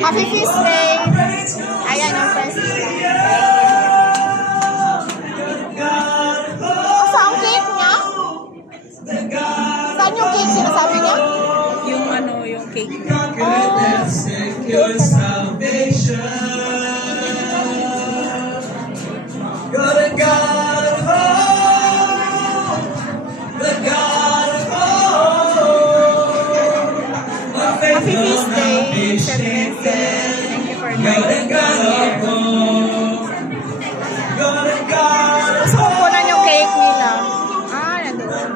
Happy Feast Day! Ayan ang first day. Saan cake niya? Saan yung cake sinasabi niya? Yung ano, yung cake. Happy Feast Day! Thank you for inviting me here. Gusto ko kunan yung cake nila. Ah, nandun.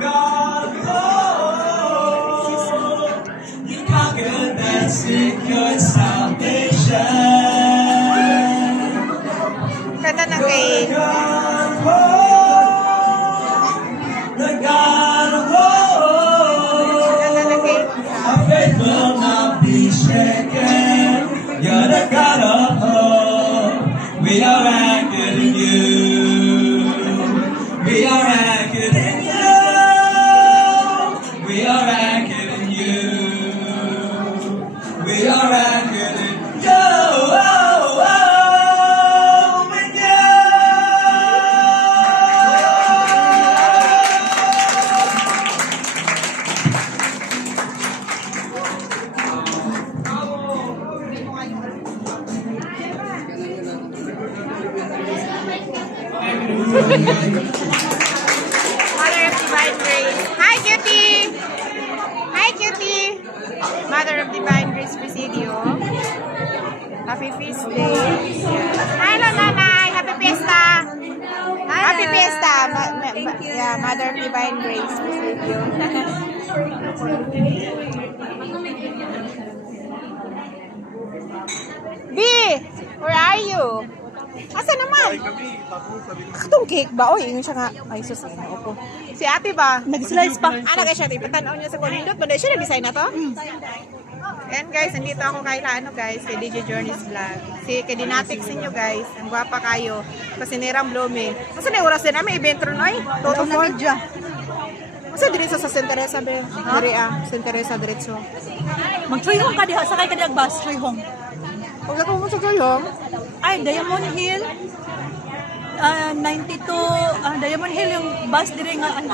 Ganda ng cake. You're the God of hope. We are anchored in you. We are anchored in you. We are anchored in you. We are anchored in you. Mother of Divine Grace. Hi, Cutie! Hi, Cutie! Mother of Divine Grace Presidio. Happy Feast Day. Hi, Nanay! Happy Fiesta! Happy Fiesta! Yeah, Mother of Divine Grace Presidio. B! Where are you? Asa naman? Itong cake ba? Oy, yun siya nga. Ay, sus. Opo. Si ate ba? Nag-slice pa. Nag siya. Patanaw niya sa kulindot. Ba siya nag-design na to? And guys, nandito ako kay guys. Kay DJ Journey's Vlog. Kay Dinatics ninyo guys. Ang gwapa kayo. Kasi nirang blooming. Masa na oras din namin? Event ron oy? Toto na media. Masa diretso sa Santa Teresa ba? Dire Santa Teresa diretso. Mag-choyhong ka diha. Sakay ka diha bus. Choyhong. Huwag ako mo sa Choyhong. Ay, Diamond Hill. 92. Diamond Hill yung bus dire nga.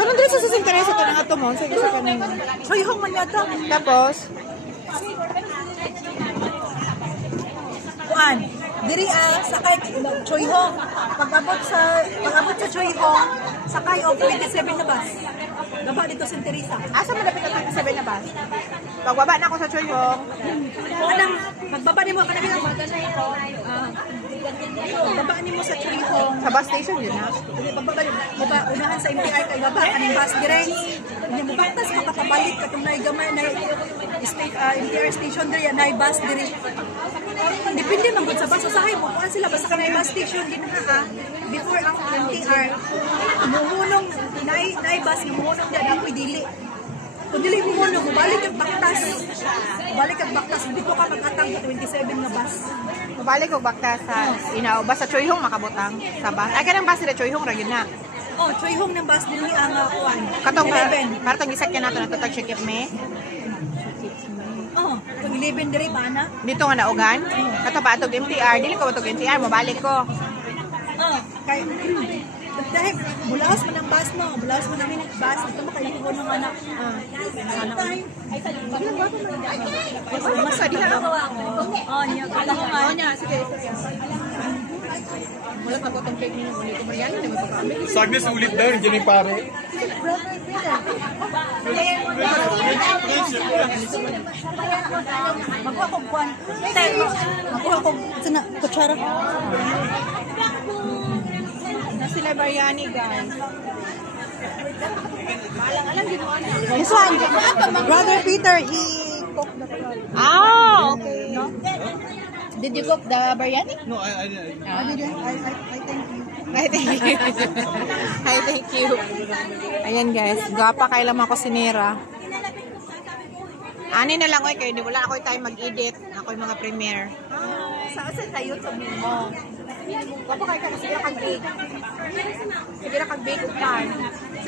Kanang diretso sa Santa Teresa ito nga ito mo. Sige sa kanina. Choyhong man yata. Tapos? Kuan. Diri sakay Choyhong. Pag-abot sa Choyhong, sakay og 27 na bus. Gaba dito sa Teresa. Asa malapit ang 27 na bus? Pagbaba na ako sa Choyhong. Kanang magbaba nimo kanang baba nimo sa Choyhong. Sa bus station yun ha? Baba unahan sa MTR kay baba kaning bus dire. Nya mubaktas ka kapabalik katong nay gamay na MTR station dire nay bus dire. Depende man gud sa bus usahay mo kuan sila basta kanay bus station ginaha before ang MTR. Muhunong nay bus nga muhunong diyan ako'y dili. Kung dili mo muna, balik ang baktas. Balik ang baktas. Hindi ko ka mag-atang 27 na bus. Mabalik ko bakta sa inaw. Basta Choyhong makabutang sa bus. Ay, kanang bus nila Choyhong ragin na. Oh, Choyhong ng bus din ang kuan. Katong partang gisakyan nato na tutag sikip me. Oh, itong 11 diri ba na? Dito nga naugan. Kato pa atog MTR. Dili ko atog MTR. Mabalik ko. Oh, kay dahil bulaos man ang bus mo. Bulaos man ang bus. Ito makaikuha ng anak. Mas sa diha ako. Oh, niya. Kalahungan. Oh, niya. Sige. Wala pa ko itong cake ninyo. Hindi ko mariano. Hindi ko kami. Sagnes ulit daw, hindi ni pare. Magkuha ko kuan. Magkuha ko sana kutsara. Na sila biryani guys. This one, Brother Peter, he cooked the biryani. Ah, okay. No? Did you cook the biryani? No, I I thank you. I thank you. I thank you. Ayan guys, gapa kailan ako sinira. Ani na lang oy kay di wala ako time mag-edit. Ako yung mga premiere. Saan tayo sa mo? Gapa kay ka sige ra kag-bake. Sige ra kag-bake ug pan.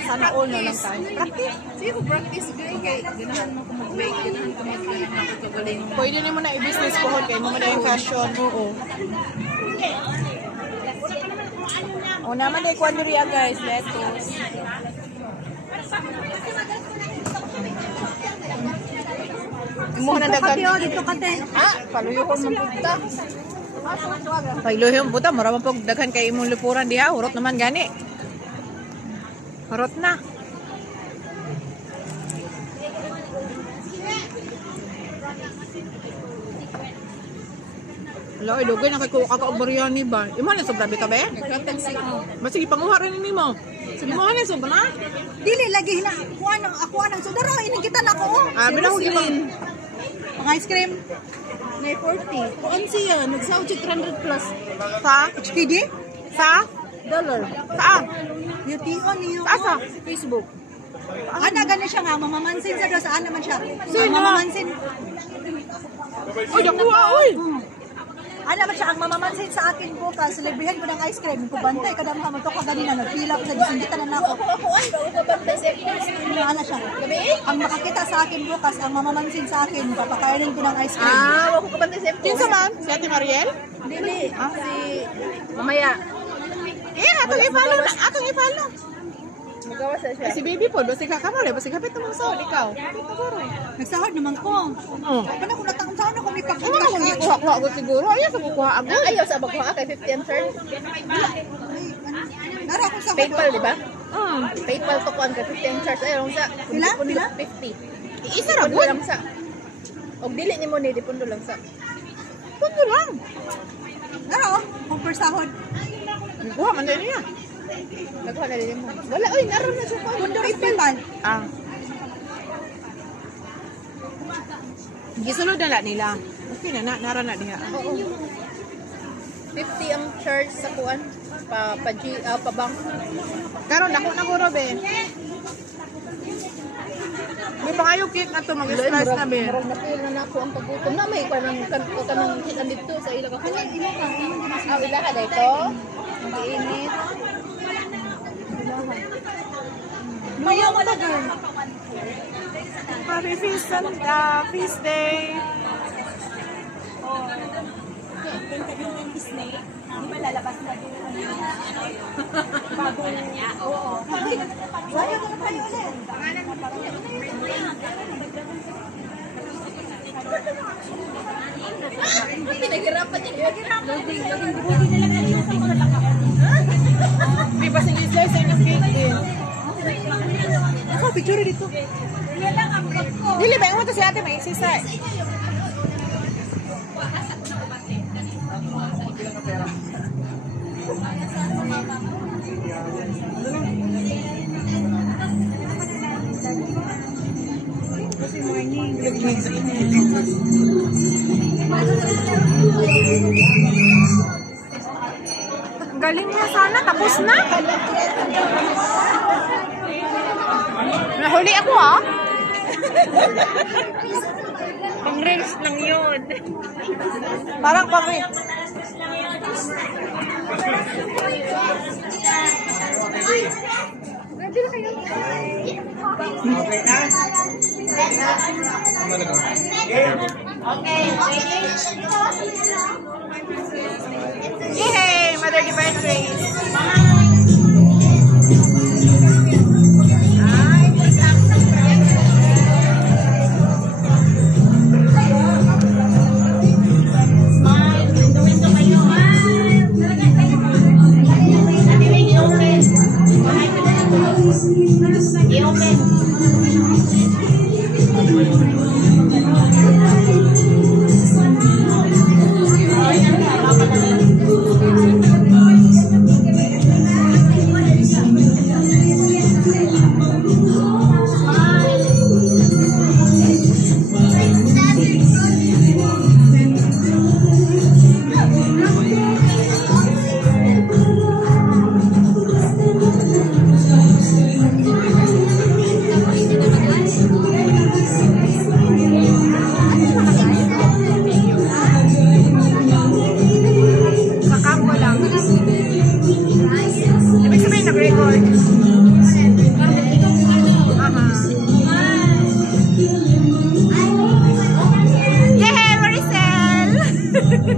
Sana all na lang tayo. Practice. Sige ko practice kay ganahan mo ko mag-bake, ganahan ka mag-bake na ako kagaling. Pwede naman na i-business ko kay mo na yung fashion. Oo. O naman ay kwadriya guys, lettuce. Imo na dagan. Dito kate. Ah, paluyuhon man puta. Paluyuhon puta, mura man pog daghan kay imong lupuran diha, hurot naman gani. Hurot na. Wala, ilugay na kay kuka biryani ba? Imo na sobra bitaw ba? Sige, panguha rin nimo. Imo na sobra? Dili lagi na ako nang sudaro inigitan ako. Ah, bila ko gilin. Ang ice cream may 40. Kuan siya, nagsaw 300 plus. Sa? HKD? Sa? Dollar. Saan? Beauty on niyo. Sa? Facebook. Ana gani siya nga mamamansin sa saan naman siya. Sino? Mamamansin. Oy, dakuha oy. Ano man siya ang mamamansin sa akin bukas, librihan ko ng ice cream. Kung bantay, kada mga to kaganina, nagpila ko sa disinditan na ako. Ano siya? Ang makakita sa akin bukas, ang mamamansin sa akin, papakainin ko ng ice cream. Ah, wako ka bantay sa Kinsa man? Si Ate Mariel? Dili, si mamaya. Atong i-follow na, atong i-follow. Magawa sa siya. Si baby po, basi ka kamali, basi kapit naman sa ikaw. Nagsahod naman ko. Oh. Paano kung natang saan ako may Ano pakita kung di kuha-kuha ko siguro? Ayaw sa kukuha ako. Ayaw sa magkuha kay 50 answer. Nara ako sa PayPal, di ba? Hmm. PayPal to kuan kay 50 answers. Ayaw sa Pila? Pila? 50. Isa ra Pundo lang sa. Og dili nimo ni dipundo lang sa. Pundo lang. Nara ako, kung persahod. Kuha man din niya. Nagkuha na din mo. Wala oy, naroon na siya kuan. Pundo PayPal. Ah. Gisulod na la nila. Okay na, nara na diha. Oo. 50 ang charge sa kuan pa bank. Karon ako na guro be. May pangayo cake na to, mag-slice na be. Murag na feel na nako ang pagutom na may kanang hitan dito sa ila ka. Ah, ila ka dito. Mainit. Luya mo na girl. Happy feast day. Wala ko na kayo ulit. Pinaghirapan niya. May basing slice ay ng cake din. Ako, picture dito. Dili ba yung si ate may isisa. Galing mo sana, tapos na. Nahuli ako ha. Pang reels lang yun. Parang pamit. Yay! Mother Divine Grace. Ang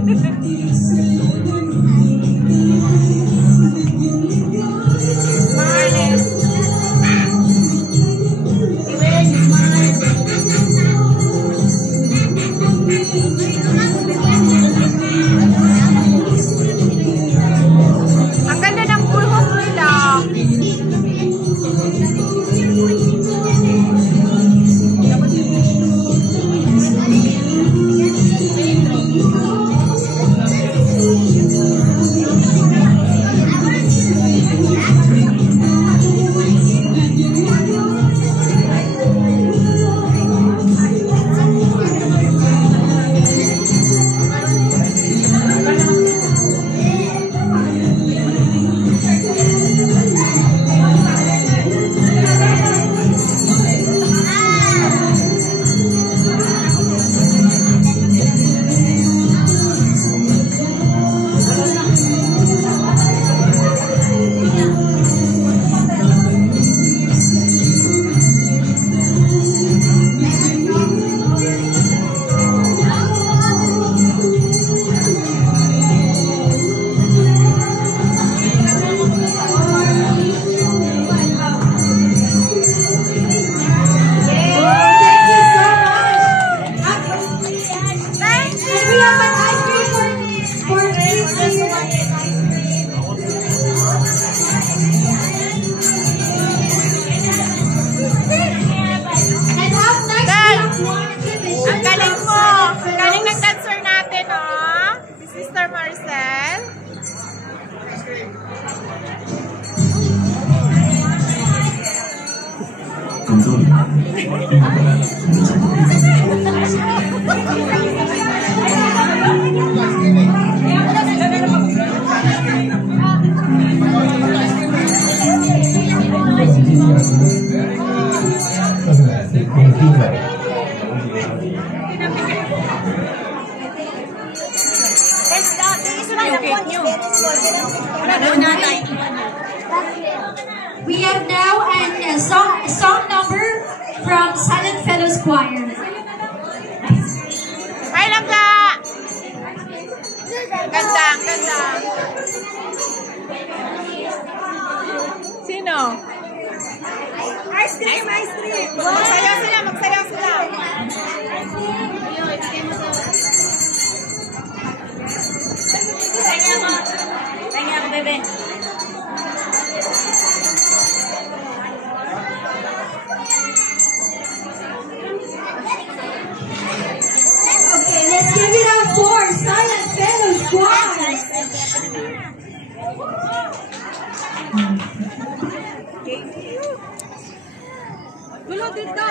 ganda ng buhok nila. We have now a song number from Silent Fellows Choir. Ay, langga! Ganda, ang ganda. Sino? Ice cream, ice cream. Magsayaw sila, magsayaw sila. Kaya ako, bebe. Okay, let's give it up for Silent Fellows Choir. Gulo dito.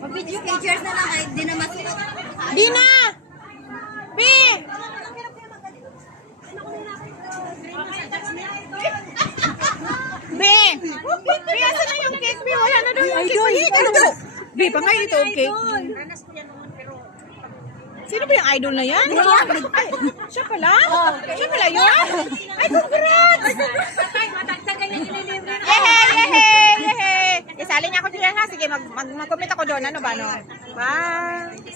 Mag-video pictures na lang ay di na masuot. Di na! B! B! B, asan na yung cake? B, wala na daw yung cake. Ano ba? B, pangay ito ang cake. Sino ba yung idol na yan? Ay, siya pala? Siya pala yun? Ay, congrats! Yehe, yehe, yehe! Isali niya ako dyan ha. Sige, mag-comment ako doon. Ano ba, no? Bye!